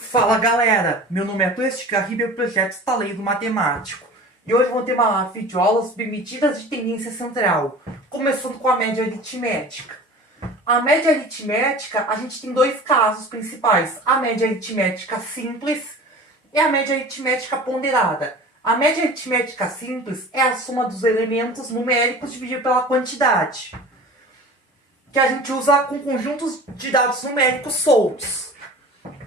Fala galera, meu nome é Tuestica Ribeiro, projeto Estaleiro Matemático. E hoje vou ter uma videoaula sobre medidas de tendência central, começando com a média aritmética. A média aritmética, a gente tem dois casos principais, a média aritmética simples e a média aritmética ponderada. A média aritmética simples é a soma dos elementos numéricos dividido pela quantidade, que a gente usa com conjuntos de dados numéricos soltos.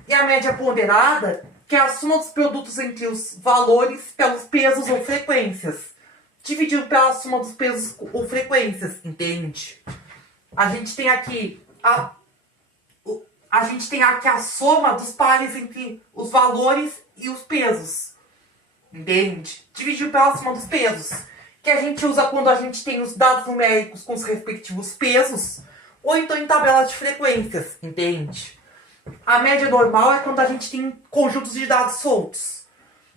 E a média ponderada, que é a soma dos produtos entre os valores pelos pesos ou frequências, dividido pela soma dos pesos ou frequências, entende? A gente tem aqui a soma dos pares entre os valores e os pesos, entende? Dividido pela soma dos pesos, que a gente usa quando a gente tem os dados numéricos com os respectivos pesos, ou então em tabelas de frequências, entende? A média normal é quando a gente tem conjuntos de dados soltos.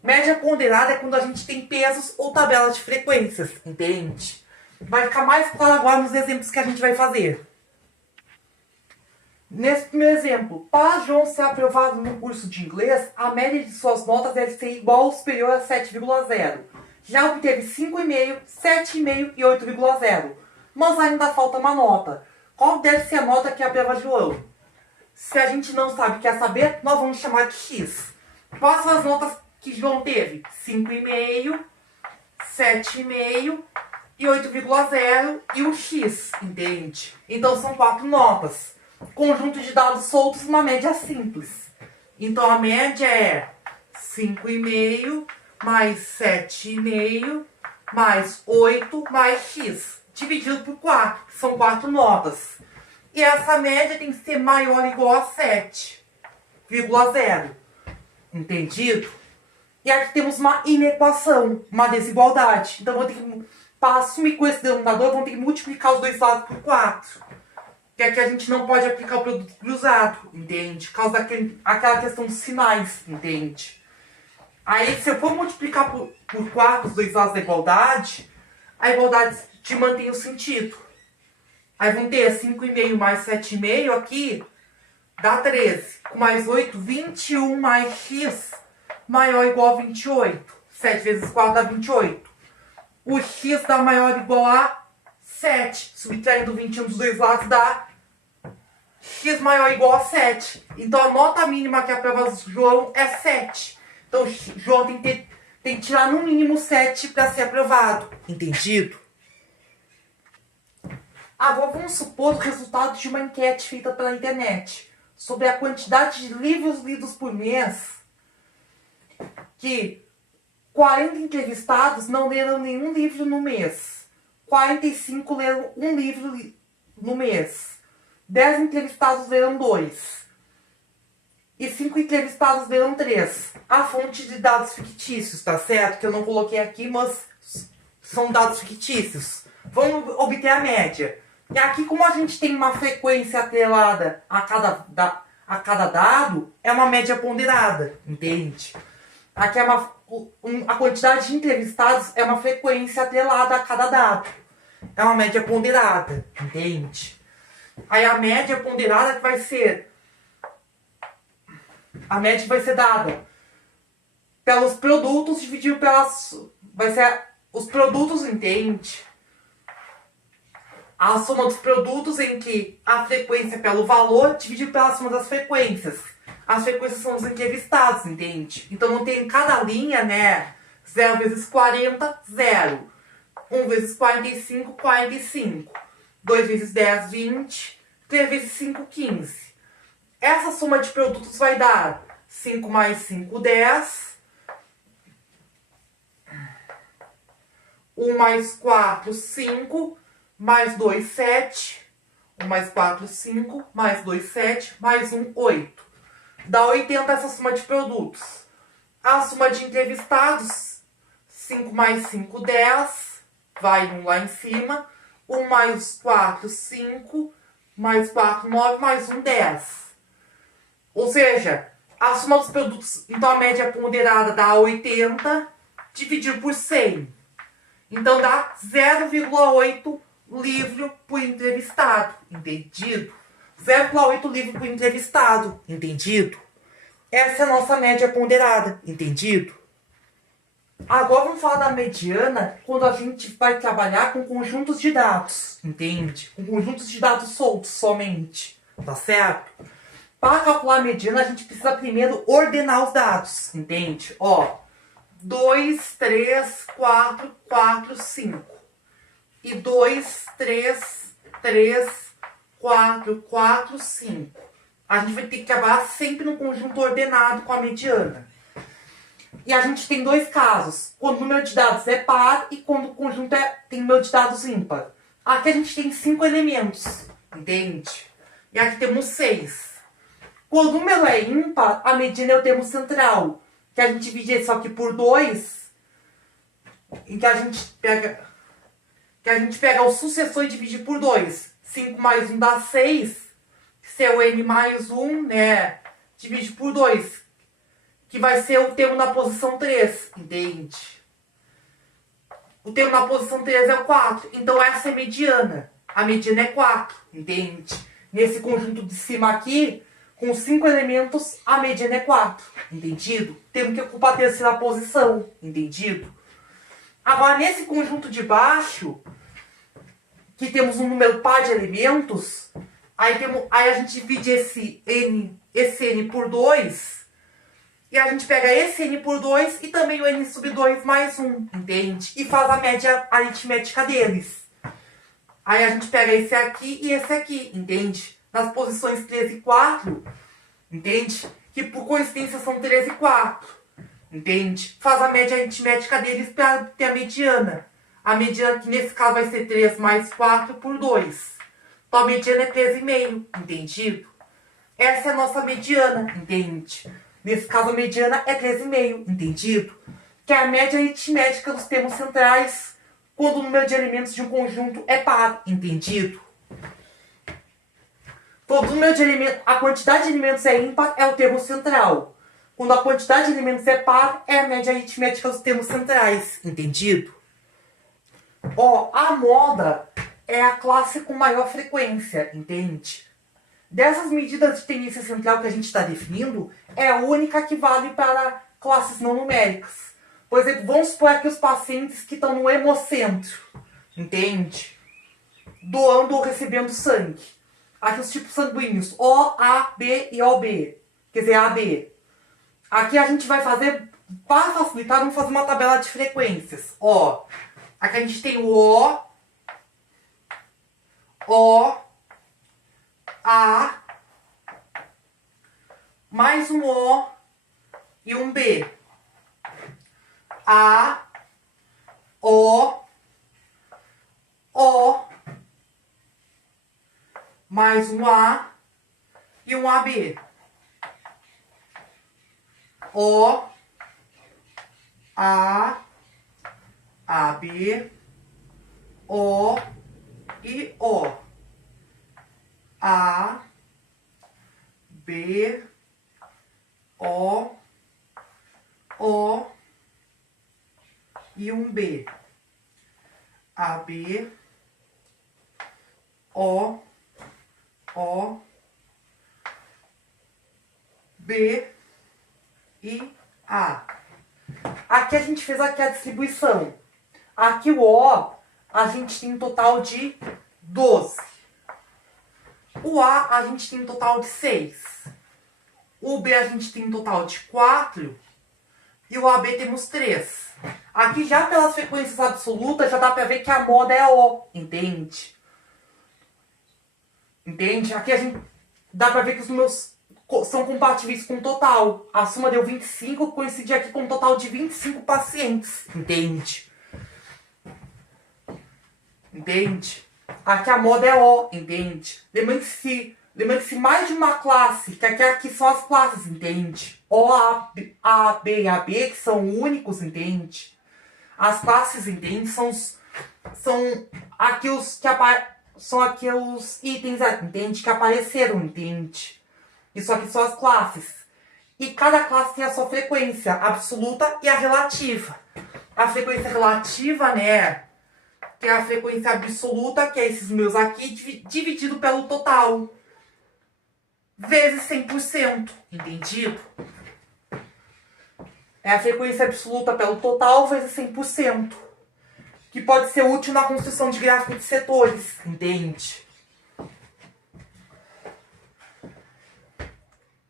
Média ponderada é quando a gente tem pesos ou tabelas de frequências, entende? Vai ficar mais claro agora nos exemplos que a gente vai fazer. Nesse primeiro exemplo, para João ser aprovado no curso de inglês, a média de suas notas deve ser igual ou superior a 7,0. Já obteve 5,5, 7,5 e 8,0. Mas ainda falta uma nota. Qual deve ser a nota que aprova João? Se a gente não sabe o que é saber, nós vamos chamar de X. Quais são as notas que João teve? 5,5, 7,5 e 8,0 e o X, entende? Então são 4 notas. Conjunto de dados soltos, uma média simples. Então a média é 5,5 mais 7,5 mais 8 mais X, dividido por 4, que são 4 notas. E essa média tem que ser maior ou igual a 7,0. Entendido? E aqui temos uma inequação, uma desigualdade. Então, para assumir com esse denominador, vamos ter que multiplicar os dois lados por 4. Porque aqui a gente não pode aplicar o produto cruzado, entende? Por causa daquela questão dos sinais, entende? Aí, se eu for multiplicar por 4 os dois lados da igualdade, a igualdade te mantém o sentido. Aí vamos ter 5,5 mais 7,5 aqui, dá 13. Com mais 8, 21 mais x maior ou igual a 28. 7 vezes 4 dá 28. O x dá maior ou igual a 7. Subtraindo 21 dos dois lados dá x maior ou igual a 7. Então a nota mínima que aprova João é 7. Então João tem que tirar no mínimo 7 para ser aprovado. Entendido? Agora vamos supor o resultado de uma enquete feita pela internet sobre a quantidade de livros lidos por mês, que 40 entrevistados não leram nenhum livro no mês, 45 leram um livro no mês, 10 entrevistados leram 2 e 5 entrevistados leram 3. A fonte de dados fictícios, tá certo? Que eu não coloquei aqui, mas são dados fictícios. Vamos obter a média. E aqui, como a gente tem uma frequência atrelada a cada dado, é uma média ponderada, entende? Aqui é a quantidade de entrevistados é uma frequência atrelada a cada dado. É uma média ponderada, entende? Aí a média ponderada que vai ser... A média vai ser dada pelos produtos dividido pelas... Vai ser os produtos, entende? A soma dos produtos entre a frequência pelo valor dividido pela soma das frequências. As frequências são os entrevistados, entende? Então não tem em cada linha, né? 0 vezes 40, 0. 1 vezes 45, 45. 2 vezes 10, 20. 3 vezes 5, 15. Essa soma de produtos vai dar 5 mais 5, 10. 1 mais 4, 5. Mais 2, 7. 1 mais 4, 5. Mais 2, 7. Mais 1, 8. Dá 80 essa soma de produtos. A soma de entrevistados, 5 mais 5, 10. Vai 1 lá em cima. 1 mais 4, 5. Mais 4, 9. Mais 1, 10. Ou seja, a soma dos produtos, então a média ponderada dá 80. Dividido por 100. Então dá 0,8 livro por entrevistado, entendido? 0,8 livro por entrevistado, entendido? Essa é a nossa média ponderada, entendido? Agora vamos falar da mediana quando a gente vai trabalhar com conjuntos de dados, entende? Com conjuntos de dados soltos somente, tá certo? Para calcular a mediana, a gente precisa primeiro ordenar os dados, entende? Ó, 2, 3, 4, 4, 5. E 2, 3, 3, 4, 4, 5. A gente vai ter que trabalhar sempre no conjunto ordenado com a mediana. E a gente tem dois casos, quando o número de dados é par e quando o conjunto tem número de dados ímpar. Aqui a gente tem 5 elementos, entende? E aqui temos 6. Quando o número é ímpar, a mediana é o termo central, que a gente divide isso aqui por 2, em que a gente pega o sucessor e divide por 2. 5 mais 1 dá 6, se é o n mais 1, né? Divide por 2. Que vai ser o termo na posição 3, entende? O termo na posição 3 é o 4. Então essa é a mediana. A mediana é 4, entende? Nesse conjunto de cima aqui, com 5 elementos, a mediana é 4, entendido? Temos que ocupar a terceira posição, entendido? Agora, nesse conjunto de baixo, que temos um número par de elementos, aí a gente divide esse n por 2, e a gente pega esse n por 2 e também o n sub 2 mais 1, entende? E faz a média aritmética deles. Aí a gente pega esse aqui e esse aqui, entende? Nas posições 3 e 4, entende? Que por coincidência são 3 e 4, entende? Faz a média aritmética deles para ter a mediana. A mediana que nesse caso vai ser 3 mais 4 por 2. Então a mediana é 3,5, entendido? Essa é a nossa mediana, entende? Nesse caso, a mediana é 13,5, entendido? Que é a média aritmética dos termos centrais quando o número de elementos de um conjunto é par, entendido? Todo número de elementos, a quantidade de elementos é ímpar, é o termo central. Quando a quantidade de elementos é par, é a média aritmética dos termos centrais, entendido? Ó, a moda é a classe com maior frequência, entende? Dessas medidas de tendência central que a gente está definindo, é a única que vale para classes não numéricas. Por exemplo, vamos supor aqui os pacientes que estão no hemocentro, entende? Doando ou recebendo sangue. Aqui os tipos sanguíneos, O, A, B e OB. Quer dizer, AB. Aqui a gente vai fazer, para facilitar, vamos fazer uma tabela de frequências. Ó, aqui a gente tem o O, A, mais um O e um B. A, O, mais um A e um AB. O, A, AB, O e O. A, B, O e um B. A, B, O, B e A. Aqui a gente fez aqui a distribuição. Aqui o O, a gente tem um total de 12. O A gente tem um total de 6. O B a gente tem um total de 4. E o AB temos 3. Aqui já pelas frequências absolutas já dá pra ver que a moda é O, entende? Entende? Aqui a gente dá pra ver que os números são compatíveis com o total. A soma deu 25, coincide aqui com um total de 25 pacientes, entende? Entende? Aqui a moda é O, entende? Lembre-se mais de uma classe, que aqui são as classes, entende? O, A, B e AB, que são únicos, entende? As classes, entende? São aqui os itens, entende? Que apareceram, entende? Isso aqui são as classes. E cada classe tem a sua frequência absoluta e a relativa. A frequência relativa, né? Que é a frequência absoluta, que é esses meus aqui, dividido pelo total. Vezes 100%, entendido? É a frequência absoluta pelo total vezes 100%. Que pode ser útil na construção de gráfico de setores, entende?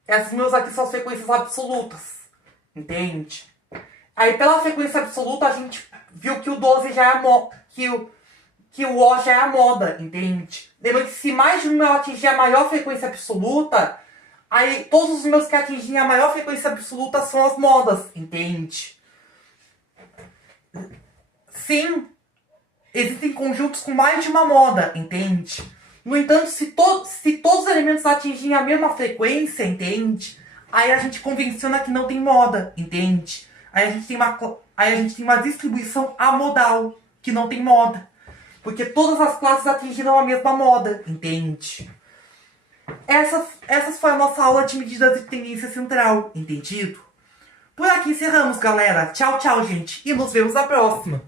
Essas meus aqui são as frequências absolutas, entende? Aí pela frequência absoluta a gente viu que o 12 já é a moda, que o O já é a moda, entende? Lembrando que se mais de um meu atingir a maior frequência absoluta, aí todos os meus que atingirem a maior frequência absoluta são as modas, entende? Sim, existem conjuntos com mais de uma moda, entende? No entanto, se todos os elementos atingirem a mesma frequência, entende? Aí a gente convenciona que não tem moda, entende? Aí a gente tem uma distribuição amodal, que não tem moda. Porque todas as classes atingiram a mesma moda, entende? Essas foi a nossa aula de medidas de tendência central, entendido? Por aqui encerramos, galera. Tchau, tchau, gente. E nos vemos na próxima.